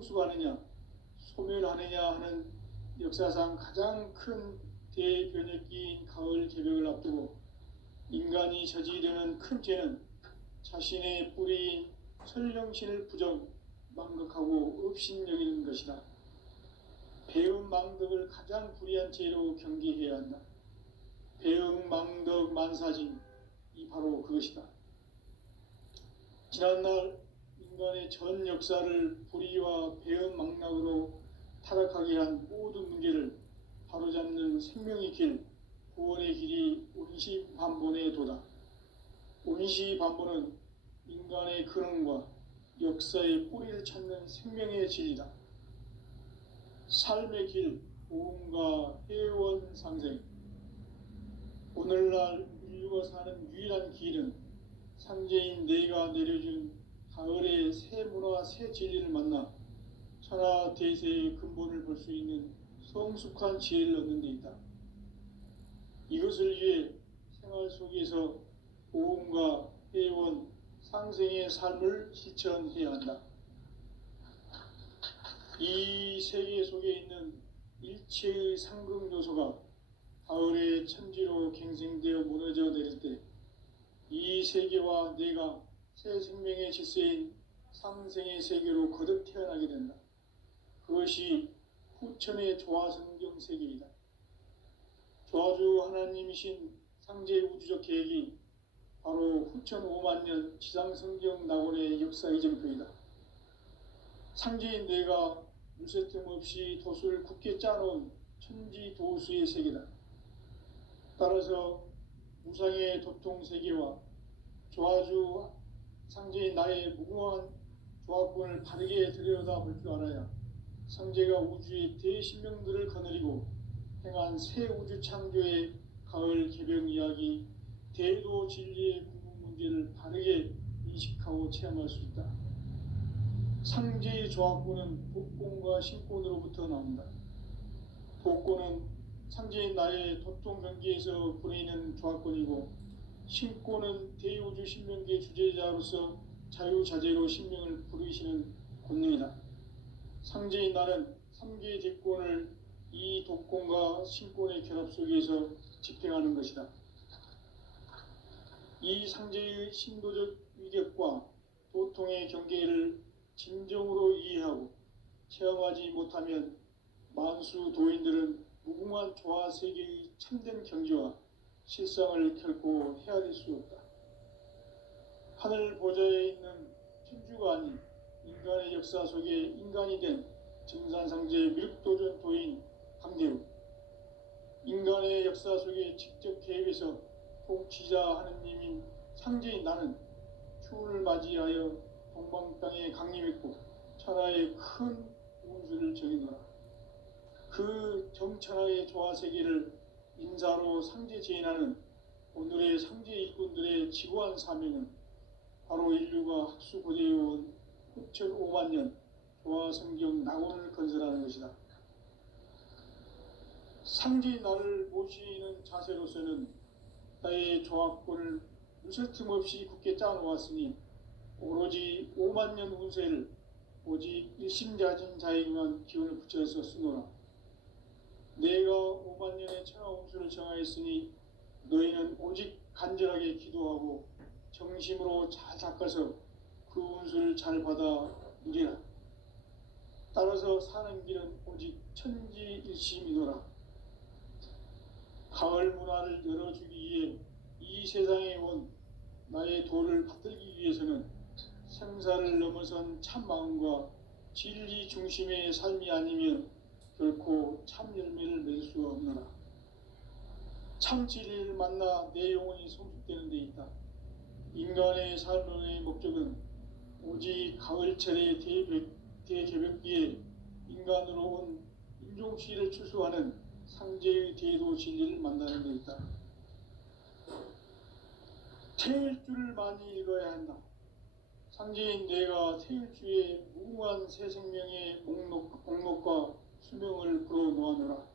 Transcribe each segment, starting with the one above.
수하느냐 소멸하느냐 하는 역사상 가장 큰 대변혁기인 가을 개벽을 앞두고 인간이 저지르는 큰 죄는 자신의 뿌리인 설령신을 부정, 망극하고 업신여기는 것이다. 배음 망덕을 가장 불의한 죄로 경계해야 한다. 배음 망덕 만사진, 이 바로 그것이다. 지난날 인간의 전 역사를 불의와 배음 망락으로 타락하게 한 모든 문제를 바로잡는 생명의 길, 구원의 길이 운시반본의 도다. 운시반본은 인간의 근원과 역사의 뿌리를 찾는 생명의 진리다. 삶의 길, 보험과 회원 상생. 오늘날 인류가 사는 유일한 길은 상제인 내가 내려준 가을의 새 문화, 새 진리를 만나 천하 대세의 근본을 볼 수 있는 성숙한 지혜를 얻는 데 있다. 이것을 위해 생활 속에서 보험과 회원, 상생의 삶을 실천해야 한다. 이 세계 속에 있는 일체의 상극 요소가 가을의 천지로 갱생되어 무너져 내릴 때 이 세계와 내가 새 생명의 질서인 상생의 세계로 거듭 태어나게 된다. 그것이 후천의 조화성경 세계이다. 조화주 하나님이신 상제 우주적 계획이 바로 후천 5만 년 지상성경 낙원의 역사 이정표이다. 상제인 내가 물새틈 없이 돛을 굳게 짜놓은 천지도수의 세계다. 따라서 무상의 도통세계와 조화주 상제인 나의 무궁한 조합권을 바르게 들여다볼 줄 알아야 상제가 우주의 대신명들을 거느리고 행한 새 우주 창조의 가을 개벽 이야기, 대도 진리의 구분 문제를 바르게 인식하고 체험할 수 있다. 상제의 조합권은 복권과 신권으로부터 나온다. 복권은 상제인 나의 도통 경계에서 보내는 조합권이고, 신권은 대우주 신명계 주제자로서 자유자재로 신명을 부르시는 권능이다. 상제인 나는 3개의 대권을 이 독권과 신권의 결합 속에서 집행하는 것이다. 이 상제의 신도적 위력과 도통의 경계를 진정으로 이해하고 체험하지 못하면 만수 도인들은 무궁한 조화 세계의 참된 경지와 실상을 결코 헤아릴 수 없다. 하늘 보좌에 있는 천주가 아닌 인간의 역사 속에 인간이 된 증산상제 미륵도전 도인 강대우, 인간의 역사 속에 직접 개입해서 통치자 하느님인 상제인 나는 추운을 맞이하여 동방 땅에 강림했고 천하의 큰 운수를 정해놓아 그 정천하의 조화세계를 인사로 상제 제인하는 오늘의 상제 일꾼들의 지고한 사명은 바로 인류가 학수고대해온 후천 5만 년 조화성경 낙원을 건설하는 것이다. 상제인 나를 모시는 자세로서는 나의 조합권을 무쇠틈 없이 굳게 짜놓았으니 오로지 5만 년 운세를 오직 일심자진 자에게만 기운을 붙여서 쓰노라. 내가 5만 년의 천하 운수를 정하였으니 너희는 오직 간절하게 기도하고 정심으로 잘 닦아서 그 운수를 잘 받아 누리라. 따라서 사는 길은 오직 천지일심이노라. 가을 문화를 열어주기 위해 이 세상에 온 나의 도를 받들기 위해서는 생사를 넘어선 참마음과 진리 중심의 삶이 아니면 결코 참 열매를 맺을 수 없노라. 참 진리를 만나 내 영혼이 성숙되는 데 있다. 인간의 삶의 목적은 오직 가을철의 대개벽기에 인간으로 온 인종시를 추수하는 상제의 대도 진리를 만나는 데 있다. 태일주를 많이 읽어야 한다. 상제인 내가 태일주의 무궁한 새 생명의 목록과 수명을 불어놓아노라.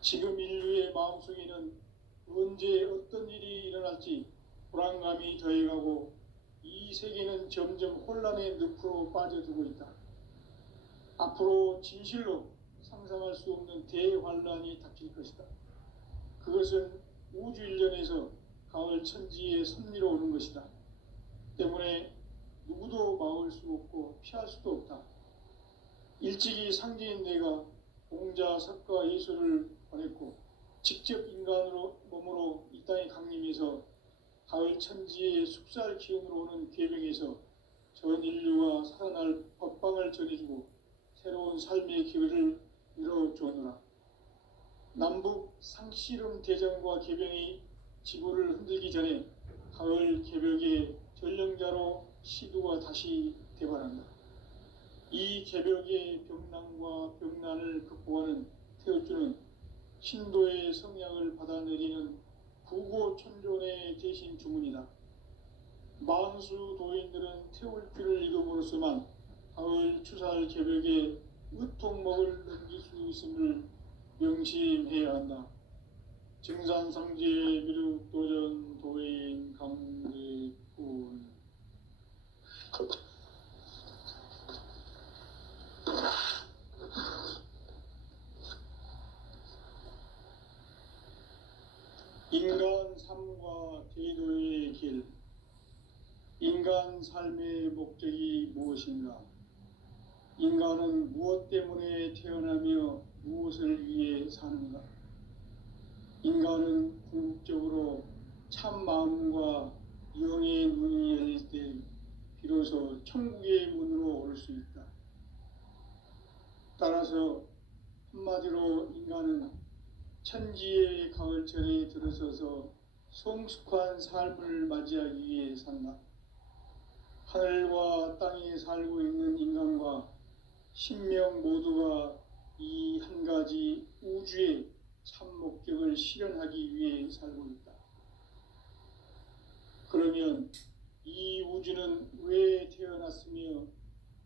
지금 인류의 마음속에는 언제 어떤 일이 일어날지 불안감이 더해가고 이 세계는 점점 혼란의 늪으로 빠져들고 있다. 앞으로 진실로 상상할 수 없는 대환란이 닥칠 것이다. 그것은 우주 일련에서 가을 천지의 섭리로 오는 것이다. 때문에 누구도 막을 수 없고 피할 수도 없다. 일찍이 상제인 내가 공자, 석가, 예수를 보냈고 직접 인간으로 몸으로 이 땅에 강림해서 가을 천지의 숙살 기운으로 오는 계명에서 전 인류가 살아날 법방을 전해주고 새로운 삶의 기회를 이뤄주었노라. 남북 상씨름 대전과 개병이 지구를 흔들기 전에 가을 개벽의 전령자로 시두가 다시 대발한다. 이 개벽의 병난과 병난을 극복하는 태우주는 신도의 성향을 받아내리는 구고천존의 대신 주문이다. 만수 도인들은 태울주를 읽음으로써만 가을 추살 개벽의 으통목을 넘길 수 있음을 명심해야 한다. 증산상제 미륵도전 도인 강대군. 인간 삶과 대도의 길. 인간 삶의 목적이 무엇인가? 인간은 무엇 때문에 태어나며 무엇을 위해 사는가? 인간은 궁극적으로 참 마음과 영의 눈이 열릴 때 비로소 천국의 문으로 올 수 있다. 따라서 한마디로 인간은 천지의 가을철에 들어서서 성숙한 삶을 맞이하기 위해 산다. 하늘과 땅에 살고 있는 인간과 신명 모두가 이 한 가지 우주의 참 목적을 실현하기 위해 살고 있다. 그러면 이 우주는 왜 태어났으며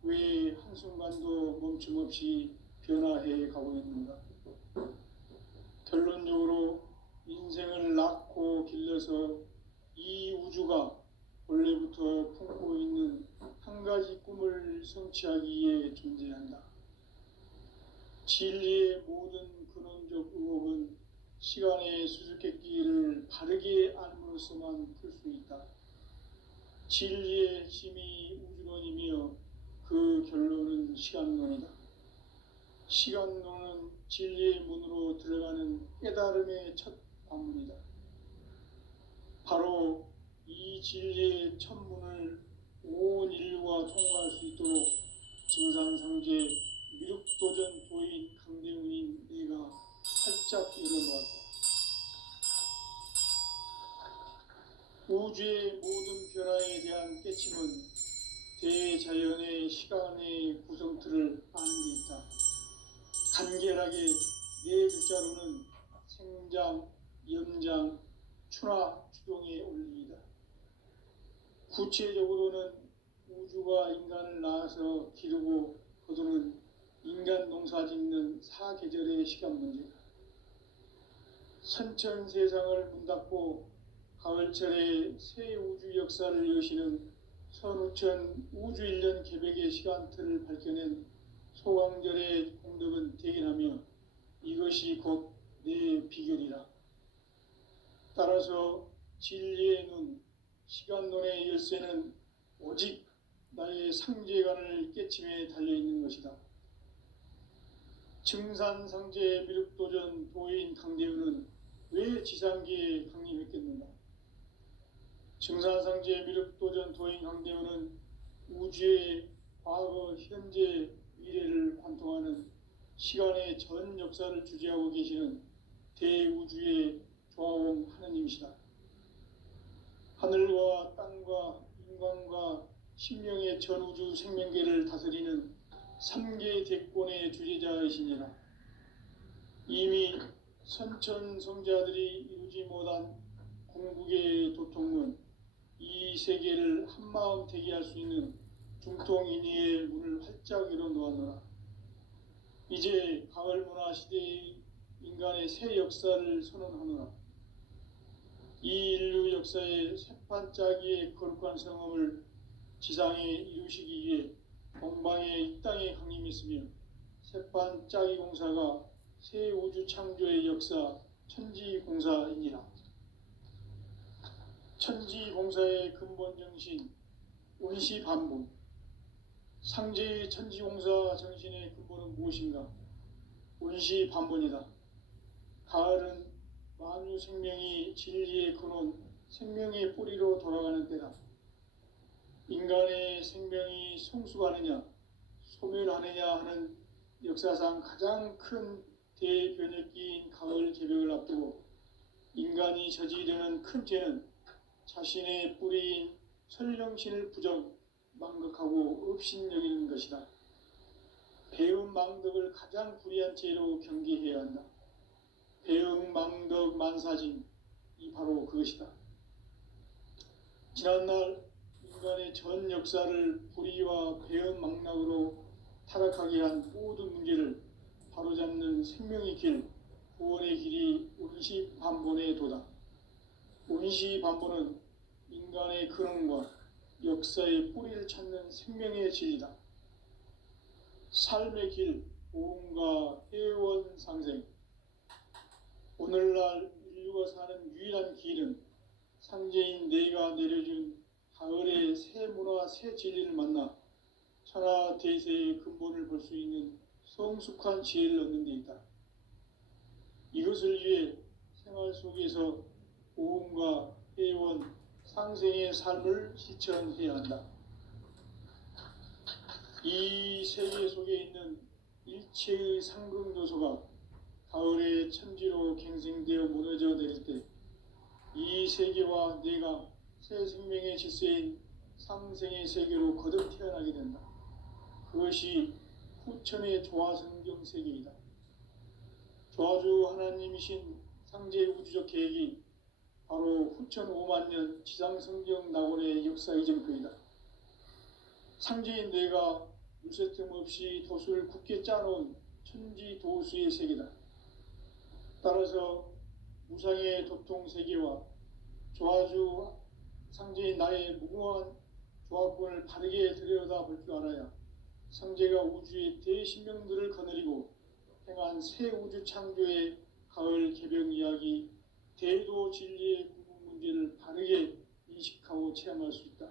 왜 한순간도 멈춤없이 변화해 가고 있는가? 결론적으로 인생을 낳고 길러서 이 우주가 원래부터 품고 있는 한 가지 꿈을 성취하기 위해 존재한다. 진리의 모든 근원적 의혹은 시간의 수수께끼를 바르게 알므로써만 풀 수 있다. 진리의 핵심이 우주론이며 그 결론은 시간론이다. 시간론은 진리의 문으로 들어가는 깨달음의 첫 관문이다. 바로 이 진리의 첫 문을 온 인류가 통과할 수 있도록 증산상제 미륵도전 도인 강대훈인 내가 활짝 열어놓았다. 우주의 모든 변화에 대한 깨침은 대자연의 시간의 구성틀을 아는 데 있다. 간결하게 네 글자로는 생장, 연장, 추나 추동의 원리이다. 구체적으로는 우주가 인간을 낳아서 기르고 거두는 인간 농사 짓는 사계절의 시간 문제다. 선천 세상을 문 닫고 가을철에 새 우주 역사를 여시는 선우천 우주일년 개벽의 시간틀을 밝혀낸 소강절의 공덕은 대견하며 이것이 곧 내 비결이라. 따라서 진리의 눈, 시간론의 열쇠는 오직 나의 상제관을 깨침에 달려있는 것이다. 증산상제 미륵도전 도인 강대훈은 왜 지상계에 강림했겠는가? 증산상제 미륵도전 도인 강대훈은 우주의 과거, 현재, 미래를 관통하는 시간의 전 역사를 주재하고 계시는 대우주의 조화원 하느님이시다. 하늘과 땅과 인간과 신명의 전우주 생명계를 다스리는 3계 대권의 주재자이시니라. 이미 선천성자들이 이루지 못한 궁극의 도통은 이 세계를 한마음 되게 할 수 있는 중통인의의 문을 활짝 열어놓았노라. 이제 가을 문화 시대의 인간의 새 역사를 선언하노라. 이 인류 역사의 새판짜기의 거룩한 성험을 지상에 이루시기 위해 동방의 이 땅에 강림했으며 새판 짜기 공사가 새 우주 창조의 역사 천지공사이니라. 천지공사의 근본 정신 원시반복. 상제의 천지공사 정신의 근본은 무엇인가? 원시반복이다. 가을은 만유 생명이 진리의 근원, 생명의 뿌리로 돌아가는 때다. 인간의 생명이 성숙하느냐, 소멸하느냐 하는 역사상 가장 큰 대변혁기인 가을 개벽을 앞두고 인간이 저지르는 큰 죄는 자신의 뿌리인 설령신을 부정, 망극하고 업신여기는 것이다. 배음 망덕을 가장 불의한 죄로 경계해야 한다. 배음 망덕 만사진, 이 바로 그것이다. 지난날 인간의 전 역사를 불의와 배음 망락으로 타락하게 한 모든 문제를 바로잡는 생명의 길, 구원의 길이 원시반본의 도다. 원시반본은 인간의 근원과 역사의 뿌리를 찾는 생명의 진리다. 삶의 길, 보험과 회원 상생. 오늘날 인류가 사는 유일한 길은 상제인 내가 내려준 가을의 새 문화, 새 진리를 만나 천하 대세의 근본을 볼 수 있는 성숙한 지혜를 얻는 데 있다. 이것을 위해 생활 속에서 보험과 회원, 상생의 삶을 실천해야 한다. 이 세계 속에 있는 일체의 상극 요소가 가을의 천지로 갱생되어 무너져 내릴 때 이 세계와 내가 새 생명의 질서인 상생의 세계로 거듭 태어나게 된다. 그것이 후천의 조화성경 세계이다. 조화주 하나님이신 상제의 우주적 계획이 바로 후천 5만 년 지상성경 낙원의 역사 이정표이다. 상제인 내가 물새틈 없이 도수를 굳게 짜놓은 천지 도수의 세계다. 따라서 무상의 도통 세계와 조화주 상제인 나의 무궁한 조화권을 바르게 들여다볼 줄 알아야 상제가 우주의 대신명들을 거느리고 행한 새 우주 창조의 가을 개벽 이야기, 대도 진리의 구분 문제를 바르게 인식하고 체험할 수 있다.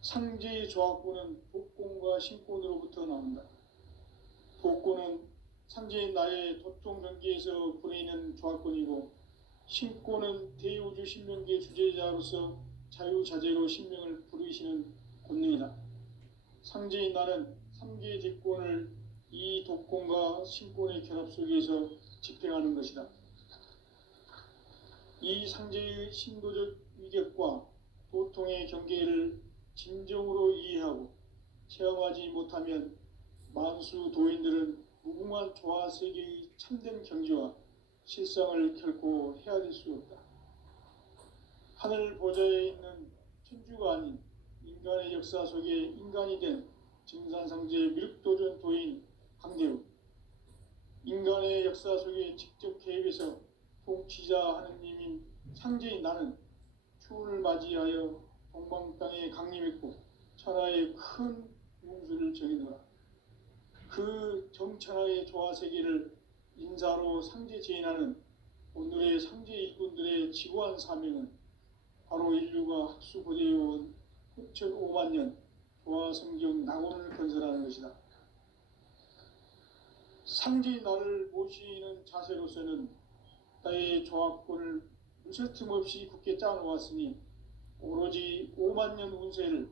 상제의 조화권은 복권과 신권으로부터 나온다. 복권은 상제인 나의 도통 경계에서 보내는 조화권이고, 신권은 대우주 신명계 주제자로서 자유자재로 신명을 부르시는 권능이다. 상제인 나는 3개의 대권을 이 독권과 신권의 결합 속에서 집행하는 것이다. 이 상제의 신도적 위격과 도통의 경계를 진정으로 이해하고 체험하지 못하면 만수 도인들은 무궁한 조화 세계의 참된 경지와 실상을 결코 헤아릴 수 없다. 하늘 보좌에 있는 천주가 아닌 인간의 역사 속에 인간이 된 증산상제의 미륵도전 도인 강대우, 인간의 역사 속에 직접 개입해서 통치자 하느님인 상제인 나는 추운을 맞이하여 동방 땅에 강림했고 천하의 큰 운수를 정해놓아 그 정천하의 조화 세계를 인사로 상제 제인하는 오늘의 상제 일꾼들의 지고한 사명은 바로 인류가 학수고대해온 후천 5만 년 조화 성경 낙원을 건설하는 것이다. 상제인 나를 모시는 자세로서는 나의 조화권을 무쇠틈 없이 굳게 짜놓았으니 오로지 5만 년 운세를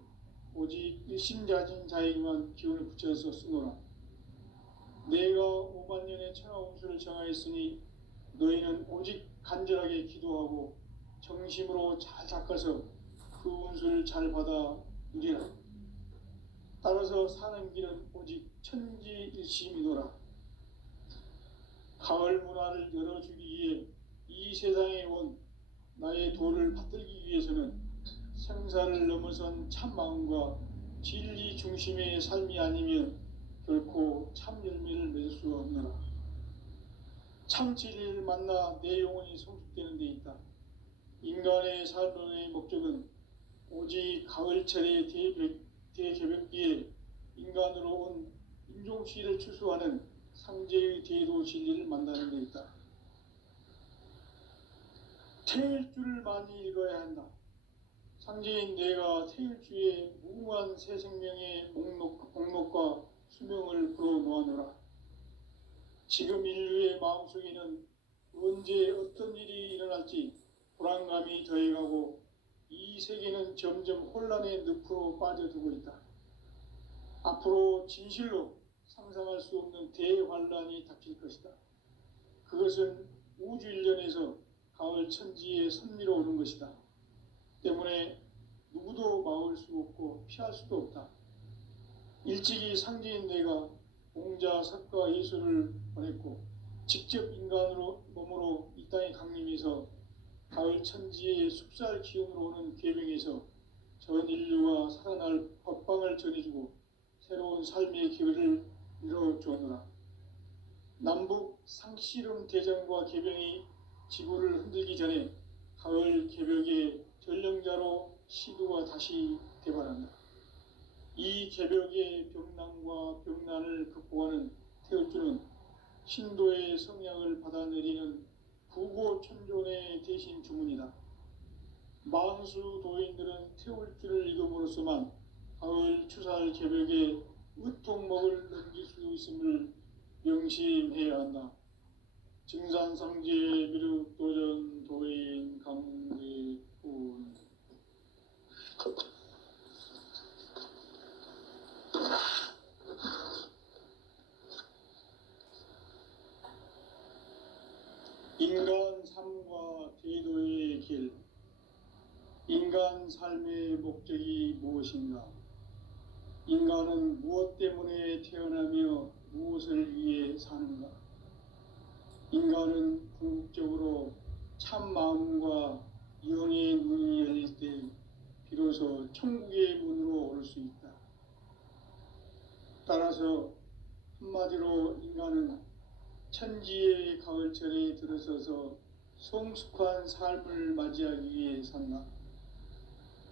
오직 일심자진 자에게만 기운을 붙여서 쓰노라. 내가 5만 년의 천하 운수를 정하였으니 너희는 오직 간절하게 기도하고 정심으로 잘 닦아서 그 운수를 잘 받아 누리라. 따라서 사는 길은 오직 천지일심이노라. 가을 문화를 열어주기 위해 이 세상에 온 나의 도를 받들기 위해서는 생사를 넘어선 참 마음과 진리 중심의 삶이 아니면 결코 참 열매를 맺을 수 없노라. 참 진리를 만나 내 영혼이 성숙되는 데 있다. 인간의 삶의 목적은 오직 가을철의 대개벽기에 인간으로 온 윤종시를 추수하는 상제의 대도 진리를 만나는 데 있다. 태일주를 많이 읽어야 한다. 상제인 내가 태일주의 무궁한 새 생명의 목록과 수명을 풀어 놓아노라. 지금 인류의 마음속에는 언제 어떤 일이 일어날지 불안감이 더해가고 이 세계는 점점 혼란의 늪으로 빠져들고 있다. 앞으로 진실로 상상할 수 없는 대환란이 닥칠 것이다. 그것은 우주 일련에서 가을 천지의 섭리로 오는 것이다. 때문에 누구도 막을 수 없고 피할 수도 없다. 일찍이 상제인 내가 공자, 석가, 예수를 보냈고 직접 인간으로 몸으로 이 땅에 강림해서 가을 천지의 숲살 기운으로 오는 계명에서 전 인류가 살아날 법방을 전해주고 새로운 삶의 기회를 이뤄주었노라. 남북 상씨름 대전과 개병이 지구를 흔들기 전에 가을 개벽의 전령자로 시도가 다시 개발한다. 이 개벽의 병난과 병난을 극복하는 태울주는 신도의 성약을 받아내리는 부고천존의 대신 주문이다. 만수 도인들은 태울주를 읽음으로써만 가을 추살 개벽의 으통목을 넘길 수 있음을 명심해야 한다. 증산상제 미륵도전 도인 강대군. 인간 삶과 대도의 길. 인간 삶의 목적이 무엇인가? 인간은 무엇 때문에 태어나며 무엇을 위해 사는가? 인간은 궁극적으로 참 마음과 영의 눈이 열릴 때 비로소 천국의 문으로 오를 수 있다. 따라서 한마디로 인간은 천지의 가을철에 들어서서 성숙한 삶을 맞이하기 위해 산다.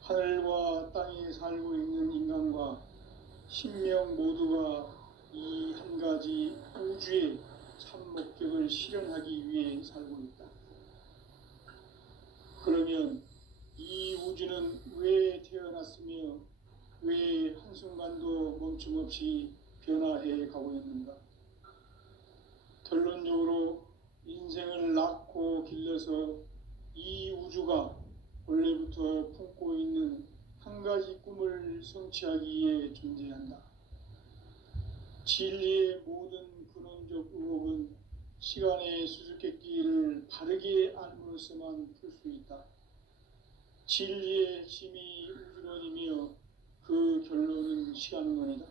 하늘과 땅에 살고 있는 인간과 신명 모두가 이 한 가지 우주의 참 목적을 실현하기 위해 살고 있다. 그러면 이 우주는 왜 태어났으며 왜 한순간도 멈춤없이 변화해 가고 있는가? 결론적으로 인생을 낳고 길러서 이 우주가 원래부터 품고 있는 한 가지 꿈을 성취하기 위해 존재한다. 진리의 모든 근원적 의혹은 시간의 수수께끼를 바르게 알므로써만 풀 수 있다. 진리의 핵심이 우주론이며 그 결론은 시간론이다.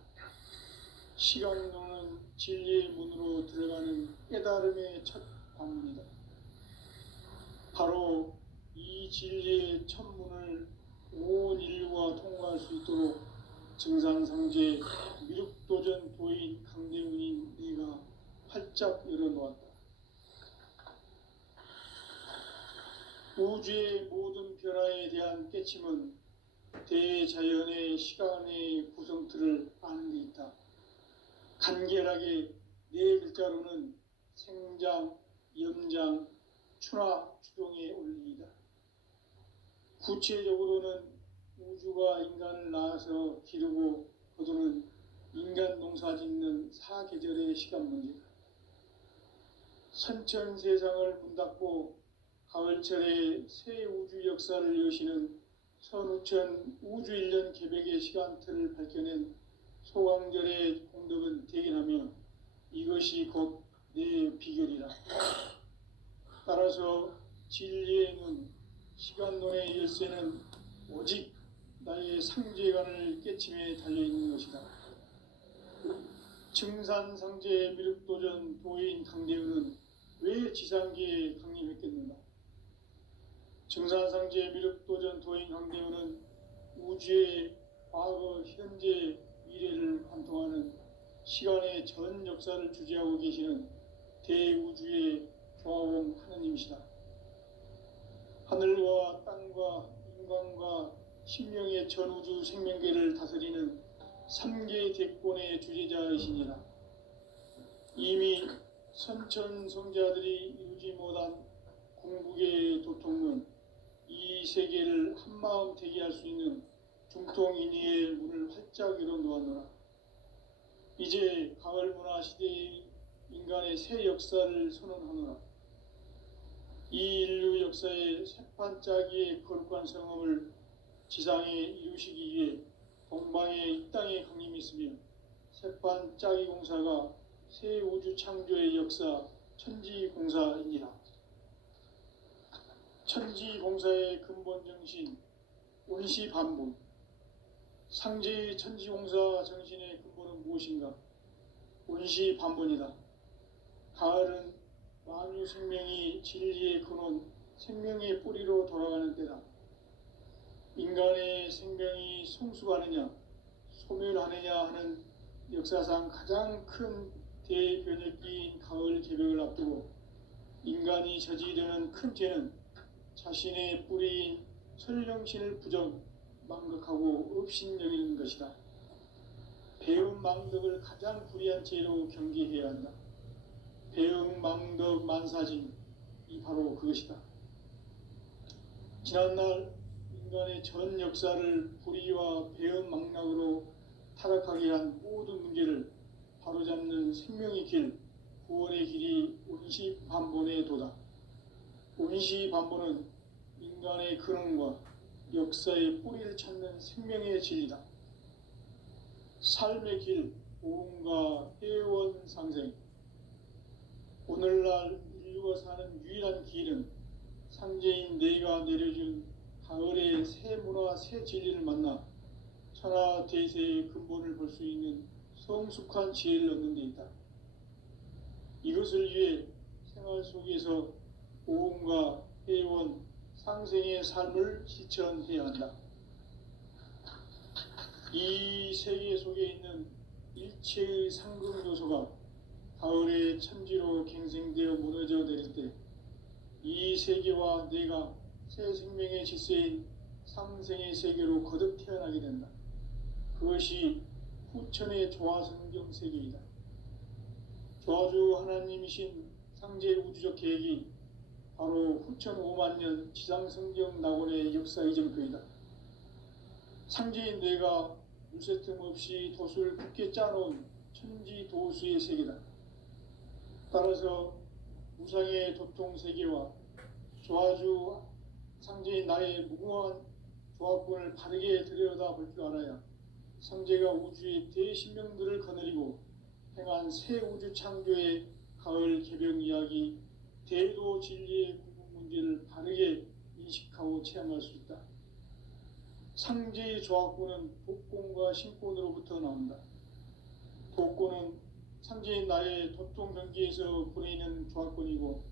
시간론은 진리의 문으로 들어가는 깨달음의 첫 관문이다. 바로 이 진리의 첫 문을 온 인류가 통과할 수 있도록 증산상제 미륵도전 도인 강대훈인 네가 활짝 열어놓았다. 우주의 모든 변화에 대한 깨침은 대자연의 시간의 구성틀을 아는 데 있다. 간결하게 네 글자로는 생장, 염장, 추나, 추동의 원리이다. 구체적으로는 우주가 인간을 낳아서 기르고 거두는 인간 농사 짓는 사계절의 시간 문제다. 선천 세상을 문닫고 가을철에 새 우주 역사를 여시는 선우천 우주일년 개벽의 시간틀을 밝혀낸 소강절의 공덕은 대견하며 이것이 곧 내 비결이라. 따라서 진리의 문, 시간론의 열쇠는 오직 나의 상제관을 깨침에 달려있는 것이다. 증산상제 미륵도전 도인 강대훈은 왜 지상계에 강림했겠는가? 증산상제 미륵도전 도인 강대훈은 우주의 과거, 현재, 미래를 관통하는 시간의 전 역사를 주재하고 계시는 대우주의 조화원 하느님이시다. 하늘과 땅과 인간과 신명의 전우주 생명계를 다스리는 3계 대권의 주재자이시니라. 이미 선천성자들이 이루지 못한 궁극의 도통은 이 세계를 한마음 되게 할 수 있는 중통인의의 문을 활짝 열어 놓았노라. 이제 가을 문화 시대의 인간의 새 역사를 선언하노라. 이 인류 역사의 새판짜기의 거룩한 성험을 지상에 이루시기 위해 동방의 이 땅에 강림했으며 새판짜기 공사가 새 우주 창조의 역사 천지공사이니라. 천지공사의 근본 정신 원시반본. 상제의 천지공사 정신의 근본은 무엇인가? 원시반본이다. 가을은 만유 생명이 진리의 근원, 생명의 뿌리로 돌아가는 때다. 인간의 생명이 성숙하느냐, 소멸하느냐 하는 역사상 가장 큰 대변혁기인 가을 개벽을 앞두고 인간이 저지르는 큰 죄는 자신의 뿌리인 설령신을 부정, 망각하고 업신여기는 것이다. 배움 망덕을 가장 불의한 죄로 경계해야 한다. 배움 망덕 만사진, 이 바로 그것이다. 지난날 인간의 전 역사를 불의와 배움 망락으로 타락하게 한 모든 문제를 바로잡는 생명의 길, 구원의 길이 원시반본의 도다. 원시반본은 인간의 근원과 역사의 뿌리를 찾는 생명의 진리다. 삶의 길, 오음과 회원 상생. 오늘날 인류가 사는 유일한 길은 상제인 내가 내려준 가을의 새 문화, 새 진리를 만나 천하 대세의 근본을 볼 수 있는 성숙한 지혜를 얻는 데 있다. 이것을 위해 생활 속에서 오음과 회원, 상생의 삶을 실천해야 한다. 이 세계 속에 있는 일체의 상금 요소가 가을의 천지로 갱생되어 무너져 내릴 때 이 세계와 내가 새 생명의 질서인 상생의 세계로 거듭 태어나게 된다. 그것이 후천의 조화성경 세계이다. 조화주 하나님이신 상제 우주적 계획이 바로 후천 5만 년 지상성경 낙원의 역사 이정표이다. 상제인 내가 물새 틈 없이 돛을 굳게 짜놓은 천지 도수의 세계다. 따라서 무상의 도통 세계와 조화주 상제인 나의 무궁한 조합권을 바르게 들여다볼 줄 알아야 상제가 우주의 대신명들을 거느리고 행한 새 우주 창조의 가을 개벽 이야기, 대도 진리의 궁극 문제를 바르게 인식하고 체험할 수 있다. 상제의 조합권은 독권과 신권으로부터 나온다. 독권은 상제인 나의 도통 경기에서 보내는 조합권이고,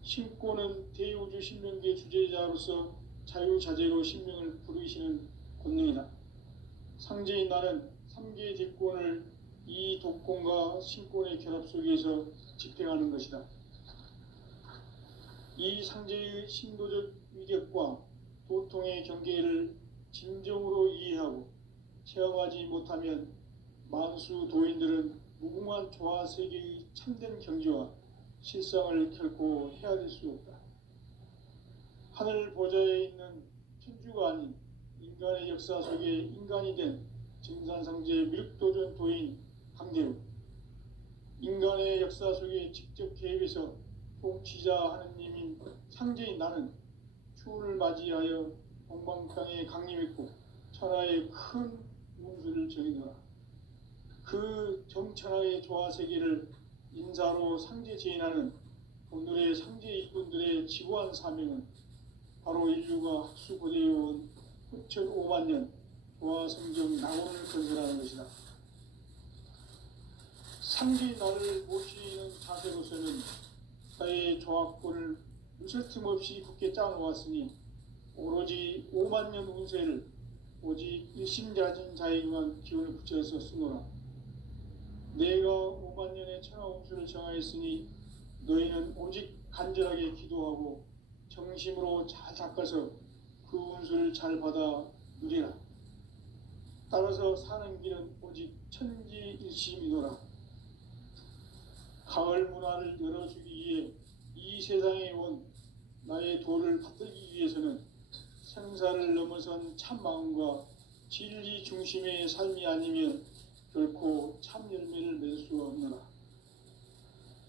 신권은 대우주 신명계 주제자로서 자유자재로 신명을 부르시는 권능이다. 상제인 나는 3개의 대권을 이 독권과 신권의 결합 속에서 집행하는 것이다. 이 상제의 신도적 위격과 도통의 경계를 진정으로 이해하고 체험하지 못하면 만수 도인들은 무궁한 조화 세계의 참된 경지와 실상을 결코 헤아릴 수 없다. 하늘 보좌에 있는 천주가 아닌 인간의 역사 속에 인간이 된 증산상제 미륵도전 도인 강대우, 인간의 역사 속에 직접 개입해서 통치자 하느님인 상제인 나는 추운을 맞이하여 동방땅에 강림했고 천하의 큰 운수를 정해놓아 그 정천하의 조화세계를 인사로 상제 제인하는 오늘의 상제 일꾼들의 지구한 사명은 바로 인류가 학수고대해온 후천 5만 년 조화성경 낙원을 건설하는 것이다. 상제인 나를 모시는 자세로서는 나의 조합권을 무쇠 틈 없이 굳게 짜놓았으니 오로지 5만 년 운세를 오직 일심자진 자에게만 기운을 붙여서 쓰노라. 내가 5만 년의 천하 운수를 정하였으니 너희는 오직 간절하게 기도하고 정심으로 잘 닦아서 그 운수를 잘 받아 누리라. 따라서 사는 길은 오직 천지일심이노라. 가을 문화를 열어주기 위해 이 세상에 온 나의 도를 받들기 위해서는 생사를 넘어선 참 마음과 진리 중심의 삶이 아니면 결코 참 열매를 맺을 수 없느라.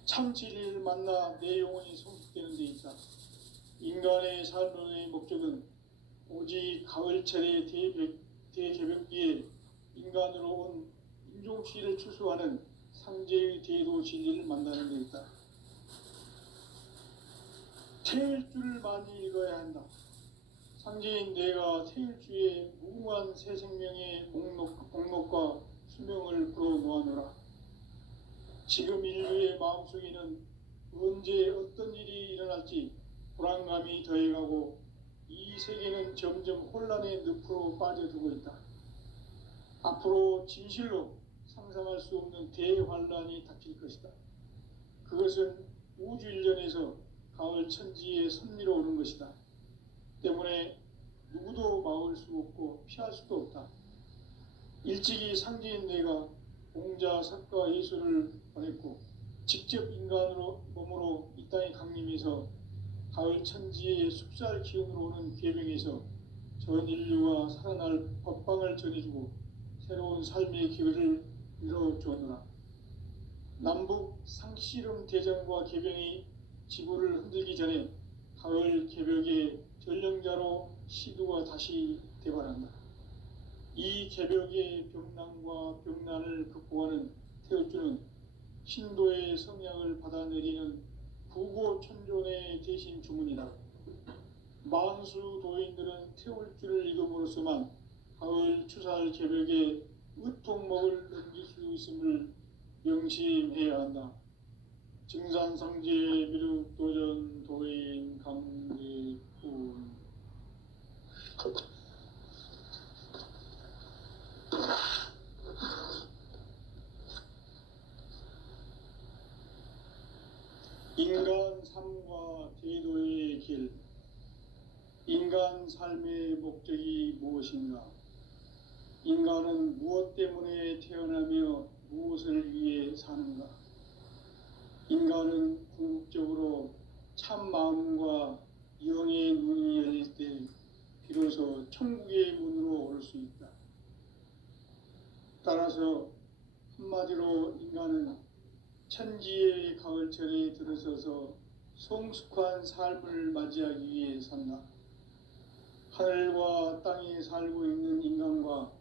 참 진리를 만나 내 영혼이 성숙되는 데 있다. 인간의 삶의 목적은 오직 가을철의 대개벽기에 인간으로 온 인종치를 추수하는 상제의 대도 진리를 만나는 데 있다. 태일주를 많이 읽어야 한다. 상제인 내가 태일주의 무궁한 새 생명의 목록과 수명을 불어모아노라. 지금 인류의 마음속에는 언제 어떤 일이 일어날지 불안감이 더해가고 이 세계는 점점 혼란의 늪으로 빠져들고 있다. 앞으로 진실로 상상할 수 없는 대환란이 닥칠 것이다. 그것은 우주 일련에서 가을 천지의 섭리로 오는 것이다. 때문에 누구도 막을 수 없고 피할 수도 없다. 일찍이 상제인 내가 공자, 석가, 예수를 보냈고 직접 인간으로 몸으로 이 땅에 강림해서 가을 천지의 숲살 기운으로 오는 계명에서 전 인류가 살아날 법방을 전해주고 새로운 삶의 기회를 이뤄주었노라. 남북 상씨름 대전과 개병이 지구를 흔들기 전에 가을 개벽의 전령자로 시두가 다시 대발한다. 이 개벽의 병난과 병난을 극복하는 태울주는 신도의 성향을 받아내리는 부고천존의 대신 주문이다. 만수 도인들은 태울주를 읽음으로써만 가을 추살 개벽의 으통목을 넘길 수 있음을 명심해야 한다. 증산상제 미륵도전 도인 강대군. 인간 삶과 제도의 길. 인간 삶의 목적이 무엇인가? 인간은 무엇 때문에 태어나며 무엇을 위해 사는가? 인간은 궁극적으로 참 마음과 영의 눈이 열릴 때 비로소 천국의 문으로 올 수 있다. 따라서 한마디로 인간은 천지의 가을철에 들어서서 성숙한 삶을 맞이하기 위해 산다. 하늘과 땅에 살고 있는 인간과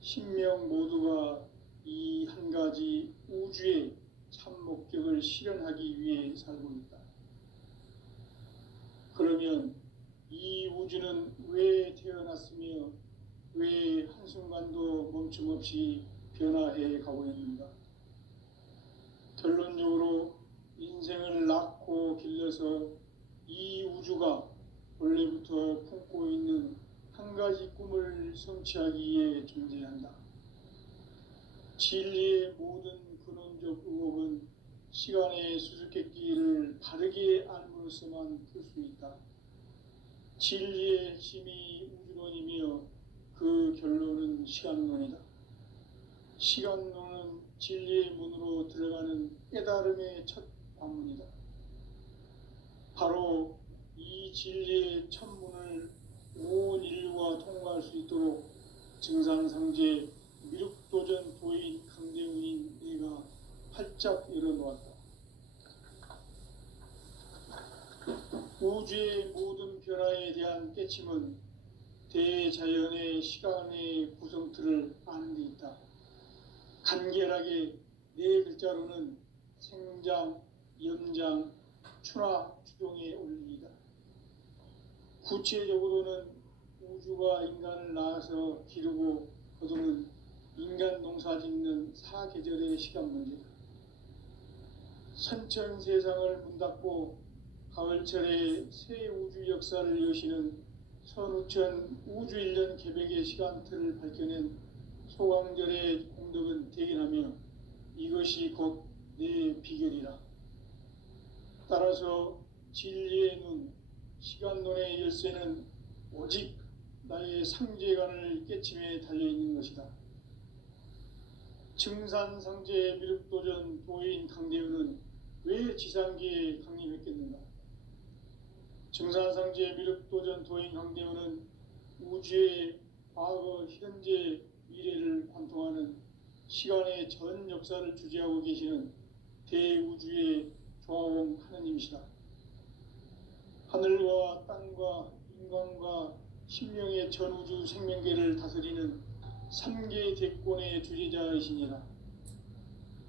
신명 모두가 이 한 가지 우주의 참 목적을 실현하기 위해 살고 있다. 그러면 이 우주는 왜 태어났으며 왜 한순간도 멈춤없이 변화해 가고 있는가? 결론적으로 인생을 낳고 길러서 이 우주가 원래부터 품고 있는 한 가지 꿈을 성취하기 위해 존재한다. 진리의 모든 근원적 의혹은 시간의 수수께끼를 바르게 알므로써만 풀 수 있다. 진리의 핵심이 우주론이며 그 결론은 시간론이다. 시간론은 진리의 문으로 들어가는 깨달음의 첫 관문이다. 바로 이 진리의 첫 문을 온 인류가 통과할 수 있도록 증산상제 미륵도전 도인 강대훈인 내가 활짝 열어놓았다. 우주의 모든 변화에 대한 깨침은 대자연의 시간의 구성틀을 아는 데 있다. 간결하게 네 글자로는 생장, 연장, 추나, 추동의 원리이다. 구체적으로는 우주가 인간을 낳아서 기르고 거두는 인간 농사 짓는 사계절의 시간 문제다. 선천 세상을 문 닫고 가을철에 새 우주 역사를 여시는 선우천 우주일년 개벽의 시간틀을 밝혀낸 소강절의 공덕은 대견하며 이것이 곧 내 비결이라. 따라서 진리의 눈, 시간론의 열쇠는 오직 나의 상제관을 깨침에 달려있는 것이다. 증산상제 미륵도전 도인 강대훈은 왜 지상계에 강림했겠는가? 증산상제 미륵도전 도인 강대원은 우주의 과거, 현재, 미래를 관통하는 시간의 전 역사를 주재하고 계시는 대우주의 조화원 하느님이시다. 하늘과 땅과 인간과 신명의 전우주 생명계를 다스리는 삼계 대권의 주재자이시니라.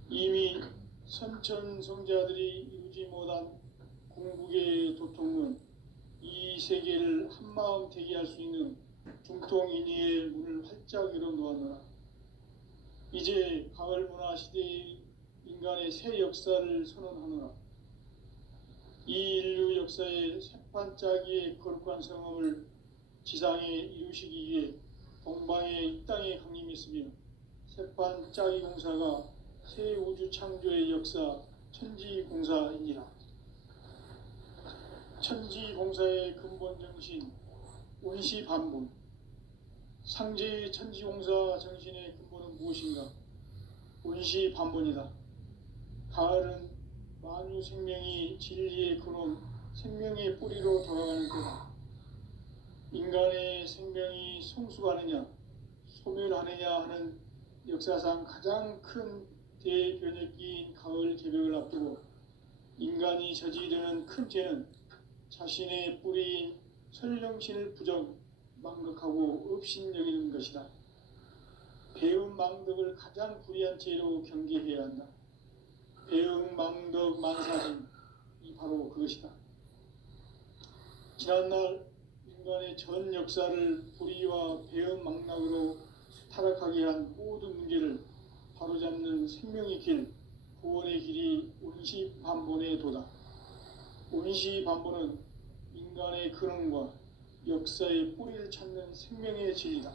이미 선천성자들이 이루지 못한 궁극의 도통은 이 세계를 한마음 되게 할 수 있는 중통인의의 문을 활짝 열어놓았노라. 이제 가을 문화 시대의 인간의 새 역사를 선언하노라. 이 인류 역사의 새판짜기의 거룩한 성함을 지상에 이루시기 위해 동방의 이 땅에 강림했으며 새판짜기 공사가 새 우주 창조의 역사 천지공사이니라. 천지공사의 근본 정신 원시반본. 상제의 천지공사 정신의 근본은 무엇인가? 원시반본이다. 가을은 만유 생명이 진리의 근원, 생명의 뿌리로 돌아가는 때다. 인간의 생명이 성숙하느냐, 소멸하느냐 하는 역사상 가장 큰 대변혁기인 가을 개벽을 앞두고 인간이 저지르는 큰 죄는 자신의 뿌리인 설령신을 부정, 망극하고 업신여기는 것이다. 배움 망덕을 가장 불의한 죄로 경계해야 한다. 배움 망덕 만사진, 이 바로 그것이다. 지난날 인간의 전 역사를 불의와 배움 망락으로 타락하게 한 모든 문제를 바로잡는 생명의 길, 구원의 길이 원시반본의 도다. 원시반본은 인간의 근원과 역사의 뿌리를 찾는 생명의 진리다.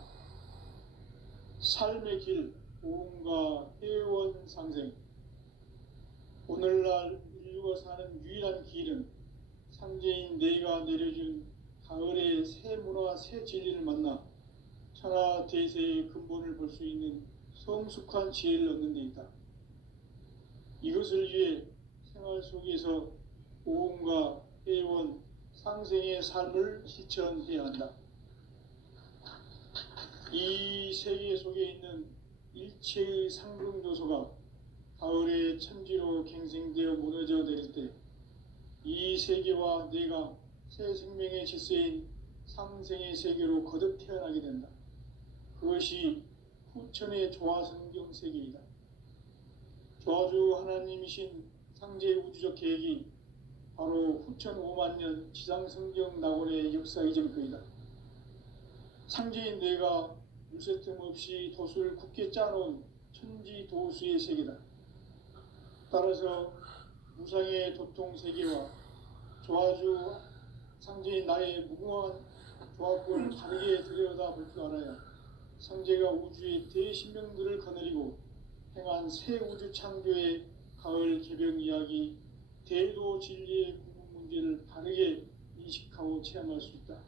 삶의 길, 보험과 회원 상생. 오늘날 인류가 사는 유일한 길은 상제인 내가 내려준 가을의 새 문화, 새 진리를 만나 천하 대세의 근본을 볼 수 있는 성숙한 지혜를 얻는 데 있다. 이것을 위해 생활 속에서 보험과 회원, 상생의 삶을 실천해야 한다. 이 세계 속에 있는 일체의 상승 요소가 가을의 천지로 갱생되어 무너져 내릴 때 이 세계와 내가 새 생명의 질서인 상생의 세계로 거듭 태어나게 된다. 그것이 후천의 조화성경 세계이다. 조화주 하나님이신 상제 우주적 계획이 바로 후천 5만 년 지상성경 낙원의 역사 이전거이다. 상제인 내가 물새틈 없이 도수를 굳게 짜놓은 천지 도수의 세계다. 따라서 무상의 도통 세계와 조화주 상제인 나의 무궁한 조합권을 다르게 들여다볼 줄 알아야 상제가 우주의 대신명들을 거느리고 행한 새 우주 창조의 가을 개벽 이야기, 대도 진리의 궁극 문제를 다르게 인식하고 체험할 수 있다.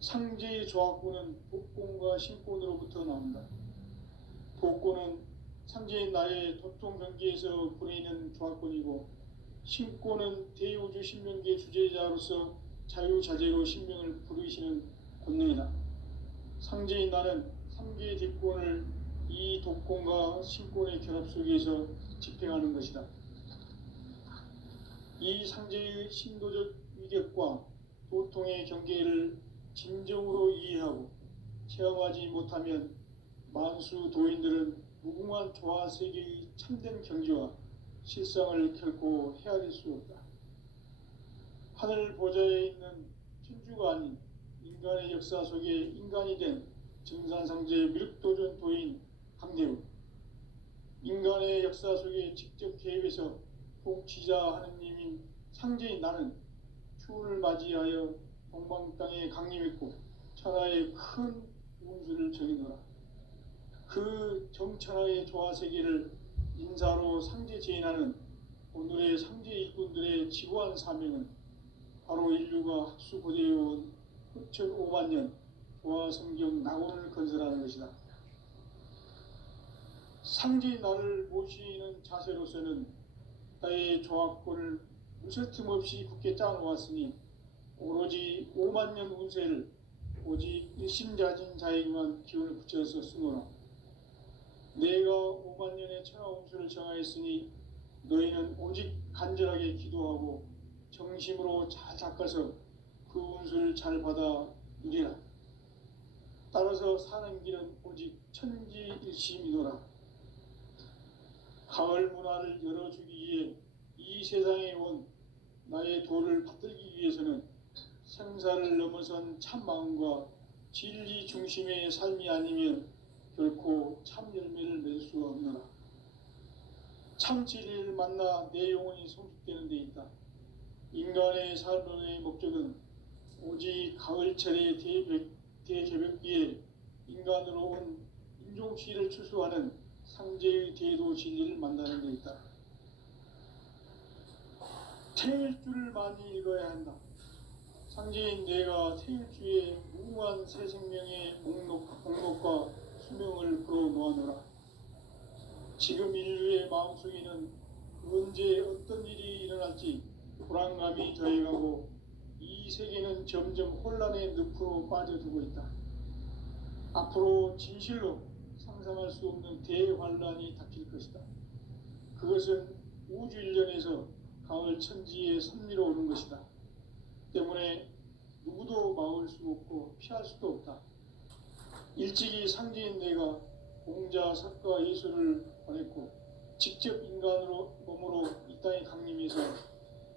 상제의 조합권은 복권과 신권으로부터 나온다. 복권은 상제인 나의 도통 경계에서 보내는 조합권이고, 신권은 대우주 신명계 주제자로서 자유자재로 신명을 부르시는 권능이다. 상제인 나는 3개의 뒷권을 이 독권과 신권의 결합 속에서 집행하는 것이다. 이 상제의 신도적 위격과 도통의 경계를 진정으로 이해하고 체험하지 못하면 만수 도인들은 무궁한 조화 세계의 참된 경지와 실상을 결코 헤아릴 수 없다. 하늘 보좌에 있는 천주가 아닌 인간의 역사 속에 인간이 된 증산상제 미륵도전 도인 강대우, 인간의 역사 속에 직접 개입해서 통치자 하느님인 상제인 나는 추운을 맞이하여 동방 땅에 강림했고 천하의 큰 운수를 정해놓으라. 그 정천하의 조화세계를 인사로 상제 제인하는 오늘의 상제 일꾼들의 지고한 사명은 바로 인류가 학수고대해온 후천 5만 년 조화성경 낙원을 건설하는 것이다. 상제인 나를 모시는 자세로서는 나의 조합권을 무쇠틈 없이 굳게 짜놓았으니 오로지 5만 년 운세를 오직 일심자진 자에게만 기운을 붙여서 쓰노라. 내가 5만 년의 천하 운수를 정하였으니 너희는 오직 간절하게 기도하고 정심으로 잘 닦아서 그 운수를 잘 받아 누리라. 따라서 사는 길은 오직 천지일심이노라. 가을 문화를 열어주기 위해 이 세상에 온 나의 도를 받들기 위해서는 생사를 넘어선 참 마음과 진리 중심의 삶이 아니면 결코 참 열매를 맺을 수가 없노라. 참 진리를 만나 내 영혼이 성숙되는 데 있다. 인간의 삶의 목적은 오직 가을철의 대개벽기에 인간으로 온 인종시를 추수하는 상제의 대도 진리를 만나는 데 있다. 태일주를 많이 읽어야 한다. 상제인 내가 태일주의 무궁한 새 생명의 목록과 수명을 풀어 놓아노라. 지금 인류의 마음속에는 언제 어떤 일이 일어날지 불안감이 더해가고 이 세계는 점점 혼란의 늪으로 빠져들고 있다. 앞으로 진실로 상상할 수 없는 대환란이 닥칠 것이다. 그것은 우주 일련에서 가을 천지의 섭리로 오는 것이다. 때문에 누구도 막을 수 없고 피할 수도 없다. 일찍이 상제인 내가 공자, 석가, 예수를 보냈고 직접 인간으로 몸으로 이 땅에 강림해서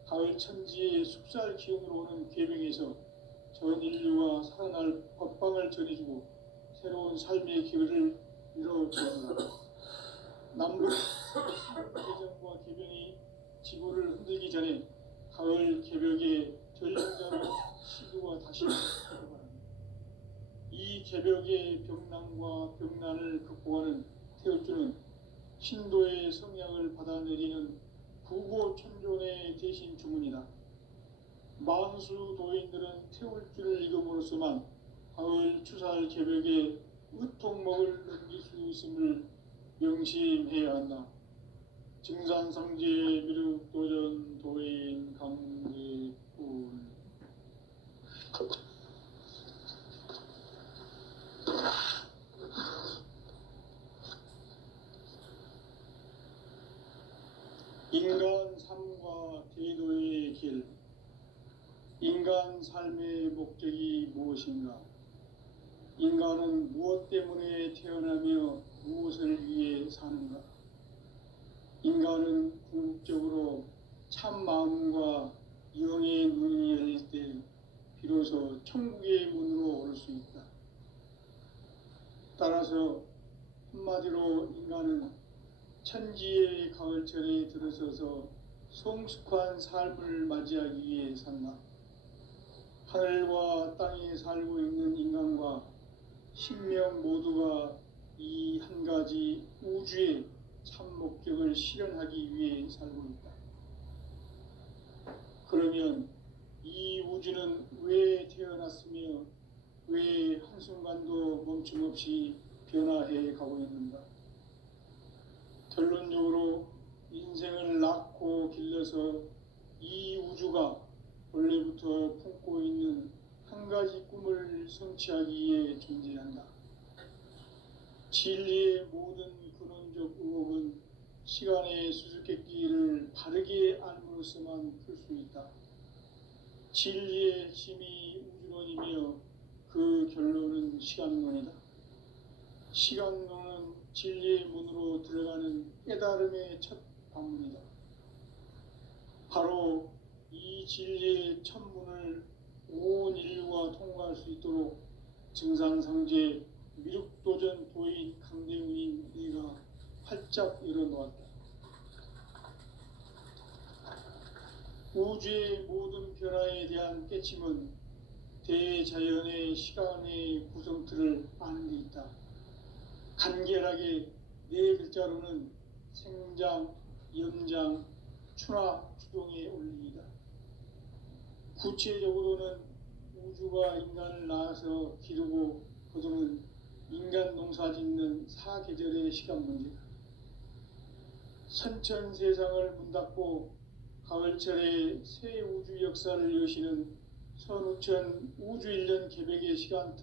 가을 천지의 숙살 기운으로 오는 계명에서 전 인류가 살아날 법방을 전해주고 새로운 삶의 기회를 열어주었다. 남북 개정과 개병이 지구를 흔들기 전에 가을 개벽의 전령자로 시구가 다시 바랍니다. 이 개벽의 병난과 병난을 극복하는 태울주는 신도의 성약을 받아내리는 구고천존의 대신 주문이다. 만수 도인들은 태울주를 읽음으로써만 가을 추살 개벽의 으통목을 넘길 수 있음을 명심해야 한다. 증산상제 미륵도전 도인 강제꾼. 인간 삶과 대도의 길. 인간 삶의 목적이 무엇인가? 인간은 무엇 때문에 태어나며 무엇을 위해 사는가? 인간은 궁극적으로 참 마음과 영의 눈이 열릴 때 비로소 천국의 문으로 올 수 있다. 따라서 한마디로 인간은 천지의 가을철에 들어서서 성숙한 삶을 맞이하기 위해 산다. 하늘과 땅에 살고 있는 인간과 신명 모두가 이 한 가지 우주의 참 목적을 실현하기 위해 살고 있다. 그러면 이 우주는 왜 태어났으며 왜 한순간도 멈춤없이 변화해 가고 있는가? 결론적으로 인생을 낳고 길러서 이 우주가 원래부터 품고 있는 한 가지 꿈을 성취하기 위해 존재한다. 진리의 모든 근원적 의혹은 시간의 수수께끼를 바르게 알므로써만 풀 수 있다. 진리의 핵심이 우주론이며 그 결론은 시간론이다. 시간론은 진리의 문으로 들어가는 깨달음의 첫 관문이다. 바로 이 진리의 첫 문을 온 인류가 통과할 수 있도록 증산상제 미륵도전 도인 강대훈인 네가 활짝 열어놓았다. 우주의 모든 변화에 대한 깨침은 대자연의 시간의 구성틀을 아는 데 있다. 간결하게 네 글자로는 생장, 연장, 추나, 추동의 원리이다. 구체적으로는 우주가 인간을 낳아서 기르고 거두는 인간 농사 짓는 사계절의 시간 문제다. 선천 세상을 문 닫고 가을철에 새 우주 역사를 여시는 선우천 우주일년 개백의 시간틀을